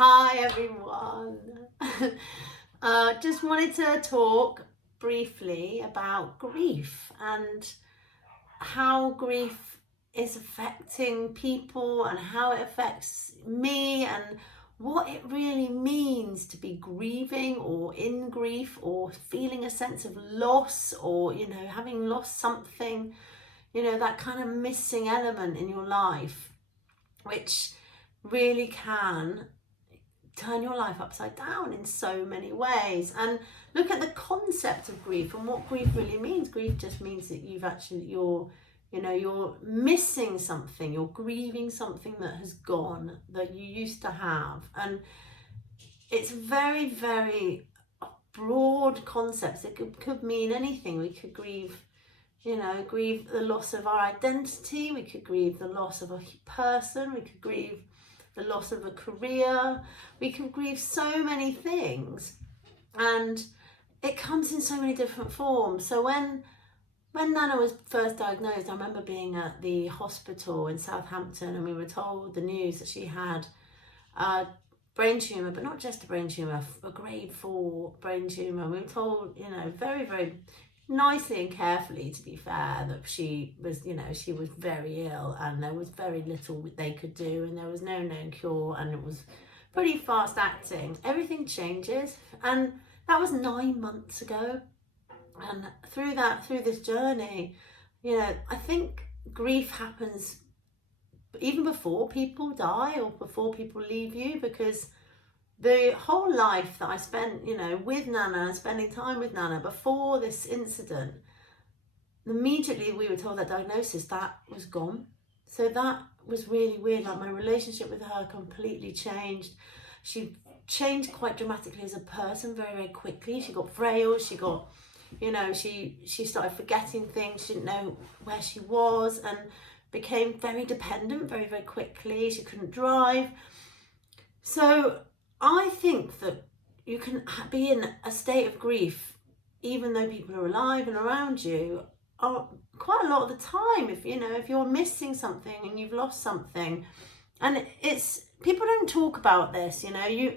Hi everyone. Just wanted to talk briefly about grief and how grief is affecting people and how it affects me and what it really means to be grieving or in grief or feeling a sense of loss or, having lost something, that kind of missing element in your life, which really can turn your life upside down in so many ways. And look at the concept of grief and what grief really means. Grief just means that you're missing something, you're grieving something that has gone, that you used to have. And it's very, very broad concepts. It could mean anything. We could grieve the loss of our identity, we could grieve the loss of a person, we could grieve the loss of a career, we could grieve so many things, and it comes in so many different forms. So when Nana was first diagnosed, I remember being at the hospital in Southampton and we were told the news that she had a brain tumour, but not just a brain tumour, a grade 4 brain tumour. We were told, very, very nicely and carefully, to be fair, that she was very ill and there was very little they could do and there was no known cure and it was pretty fast acting. Everything changes, and that was 9 months ago. And through this journey, I think grief happens even before people die or before people leave you, because the whole life that I spent, with Nana, spending time with Nana before this incident, immediately we were told that diagnosis, that was gone. So that was really weird. Like, my relationship with her completely changed. She changed quite dramatically as a person very, very quickly. She got frail. She got, she started forgetting things. She didn't know where she was and became very dependent very, very quickly. She couldn't drive. So I think that you can be in a state of grief even though people are alive and around you quite a lot of the time. If you're missing something and you've lost something, and it's, people don't talk about this,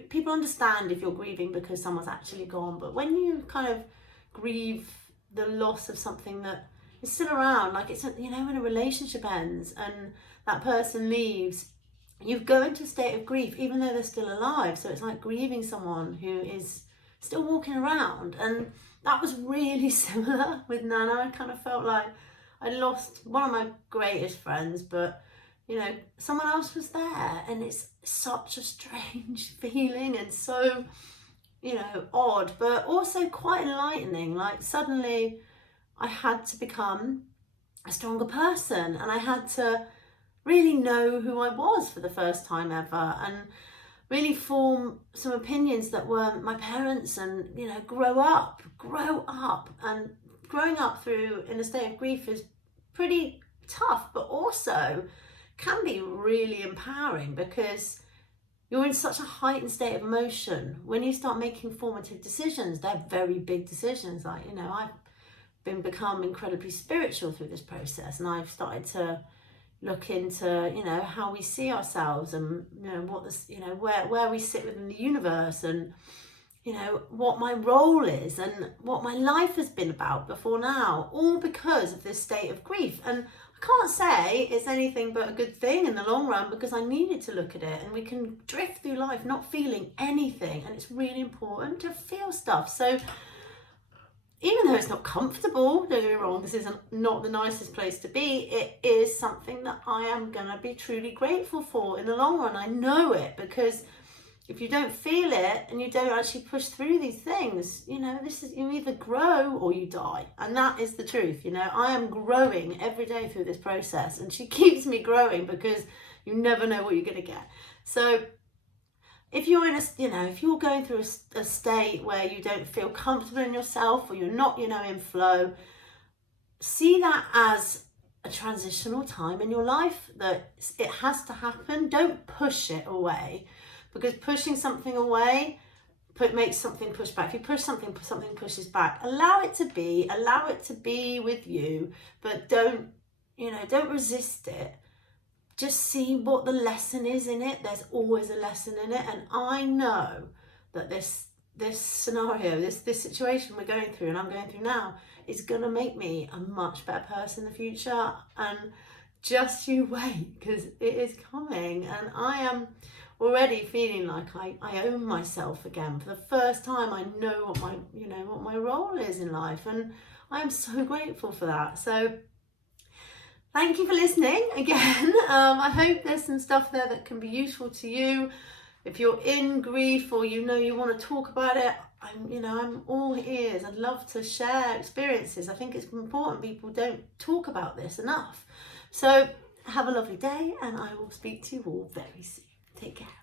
people understand if you're grieving because someone's actually gone, but when you kind of grieve the loss of something that is still around, like it's when a relationship ends and that person leaves, you go into a state of grief even though they're still alive. So it's like grieving someone who is still walking around. And that was really similar with Nana. I kind of felt like I lost one of my greatest friends, but someone else was there, and it's such a strange feeling and so odd, but also quite enlightening. Like, suddenly I had to become a stronger person, and I had to really know who I was for the first time ever, and really form some opinions that weren't my parents, and grow up. And growing up through in a state of grief is pretty tough, but also can be really empowering, because you're in such a heightened state of emotion. When you start making formative decisions, they're very big decisions. Like, I've become incredibly spiritual through this process, and I've started to look into how we see ourselves, and what this where we sit within the universe, and what my role is and what my life has been about before now, all because of this state of grief. And I can't say it's anything but a good thing in the long run, because I needed to look at it, and we can drift through life not feeling anything, and it's really important to feel stuff. So even though it's not comfortable, don't get me wrong, this is not the nicest place to be, it is something that I am going to be truly grateful for in the long run. I know it, because if you don't feel it and you don't actually push through these things, this is, you either grow or you die. And that is the truth. I am growing every day through this process, and she keeps me growing, because you never know what you're going to get. So if you're in if you're going through a state where you don't feel comfortable in yourself, or you're not, in flow, see that as a transitional time in your life, that it has to happen. Don't push it away, because pushing something away makes something push back. If you push something pushes back. Allow it to be with you, but don't resist it. just see what the lesson is in it. There's always a lesson in it, and I know that this scenario, this situation we're going through and I'm going through now, is going to make me a much better person in the future. And just you wait, because it is coming. And I am already feeling like I own myself again. For the first time, I know what my role is in life, and I am so grateful for that. So thank you for listening again. I hope there's some stuff there that can be useful to you. If you're in grief or you want to talk about it, I'm all ears. I'd love to share experiences. I think it's important people don't talk about this enough. So have a lovely day, and I will speak to you all very soon. Take care.